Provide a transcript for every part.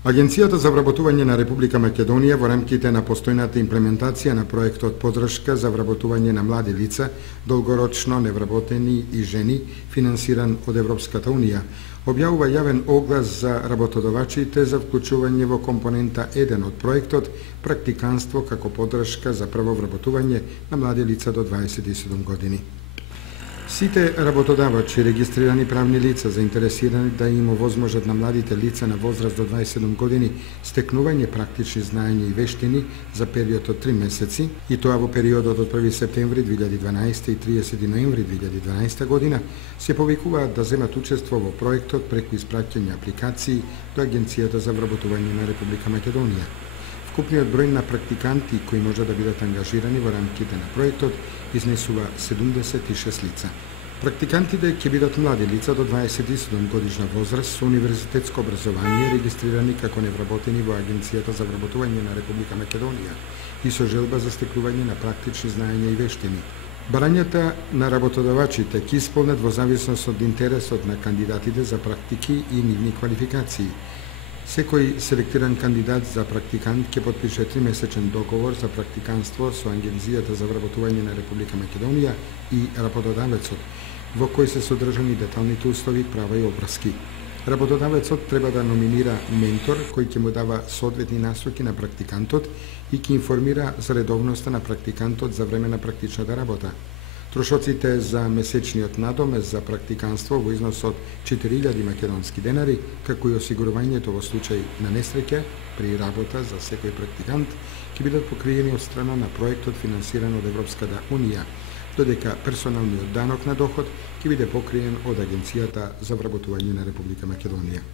Агенцијата за вработување на Република Македонија во рамките на постојната имплементација на проектот поддршка за вработување на млади лица, долгорочно невработени и жени, финансиран од Европската Унија, објавува јавен оглас за работодавачите за вклучување во компонента 1 од проектот практиканство како поддршка за прво вработување на млади лица до 27 години. Сите работодавачи, регистрирани правни лица заинтересирани да им овозможат на младите лица на возраст до 27 години стекнување практични знаења и вештини за период од 3 месеци, и тоа во периодот од 1 септември 2012 и 30 ноември 2012 година, се повикуваат да земат учество во проектот преку испраќање апликации до Агенцијата за вработување на Република Македонија. Вкупниот број на практиканти кои може да бидат ангажирани во рамките на проектот изнесува 76 лица. Практикантите ќе бидат млади лица до 27 годишна возраст со универзитетско образование, регистрирани како невработени во Агенцијата за вработување на Република Македонија и со желба за стекнување на практични знаења и вештини. Барањата на работодавачите ќе исполнет во зависност од интересот на кандидатите за практики и нивни квалификации. Секој селектиран кандидат за практикант ќе потпише 3-месечен договор за практиканство со Агенцијата за вработување на Република Македонија и работодавецот, во кој се содржани деталните услови, права и обврски. Работодавецот треба да номинира ментор кој ќе му дава соодветни насоки на практикантот и ќе информира за редовноста на практикантот за време на практичната работа. Трошоците за месечниот надомест за практиканство во износ од 4000 македонски денари, како и осигурувањето во случај на несреќа при работа за секој практикант, ќе бидат покриени од страна на проектот финансиран од Европската Унија, додека персоналниот данок на доход ќе биде покриен од Агенцијата за вработување на Република Македонија.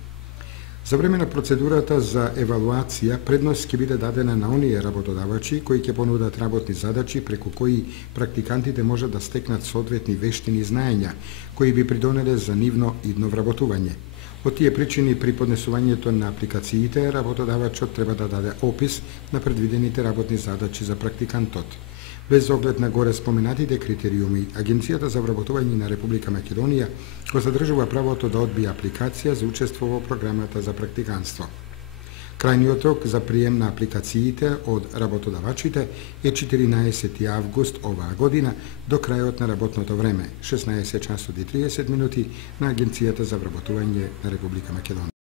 За време на процедурата за евалуација, предност ќе биде дадена на оние работодавачи кои ќе понудат работни задачи преку кои практикантите можат да стекнат соодветни вештини и знаења, кои би придонеле за нивно идно вработување. Од тие причини при поднесувањето на апликациите, работодавачот треба да даде опис на предвидените работни задачи за практикантот. Без оглед на горе споменатите критериуми, Агенцијата за вработување на Република Македонија го задржува правото да одбие апликација за учество во програмата за практиканство. Крајниот рок за прием на апликациите од работодавачите е 14 август оваа година до крајот на работното време, 16 часот и 30 минути на Агенцијата за вработување на Република Македонија.